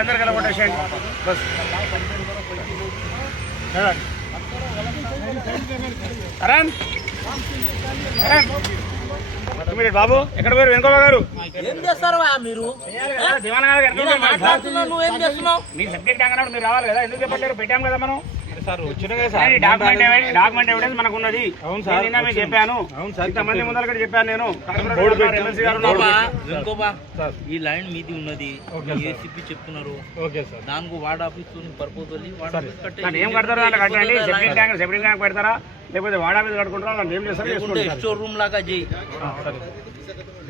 అందరు కల కొట్టేసేయండి బస్. కరణ్ బాబు ఎక్కడ పోయారు వెనుకోబా గారు? ఏం చేస్తారు మీరు? నువ్వేం చేస్తున్నావు? మీ సబ్జెక్ట్ అన్నాడు, మీరు రావాలి కదా, ఎందుకు చెప్పట్లేరు? పెట్టాం కదా మనం. డాక్యుమెంట్ ఎవిడెన్స్ మనకు ఉన్నది. అవును సార్, మీకు చెప్పాను. అవును సార్, ఇంతమంది ముందర చెప్పాను నేను. ఈ లైన్ మీది ఉన్నది, ఏసీపీ చెప్తున్నారు. దానికి వార్డ్ ఆఫీస్ పర్పోజ్ ఏం కడతారు? కట్టండి. సెప్టింగ్ ట్యాంక్ పెడతారా, లేకపోతే వార్డ్ ఆఫీస్ కట్టుకుంటారా? ఏం చేస్తారు? స్టోర్ రూమ్ లాగా చేయి.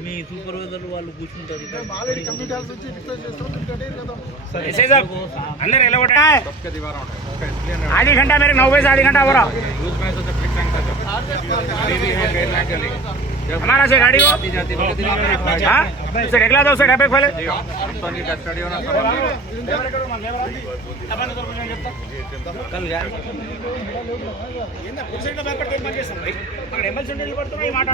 మీ సూపర్వైజర్లు వాళ్ళు కూర్చుంటారు. अंदर एलो है आधी घंटा मेरे 9 बजे से आधी घंटा हो रहा हमारा से गाड़ी हो देखला दो से डब्बे खोले कल एमएलसी మాట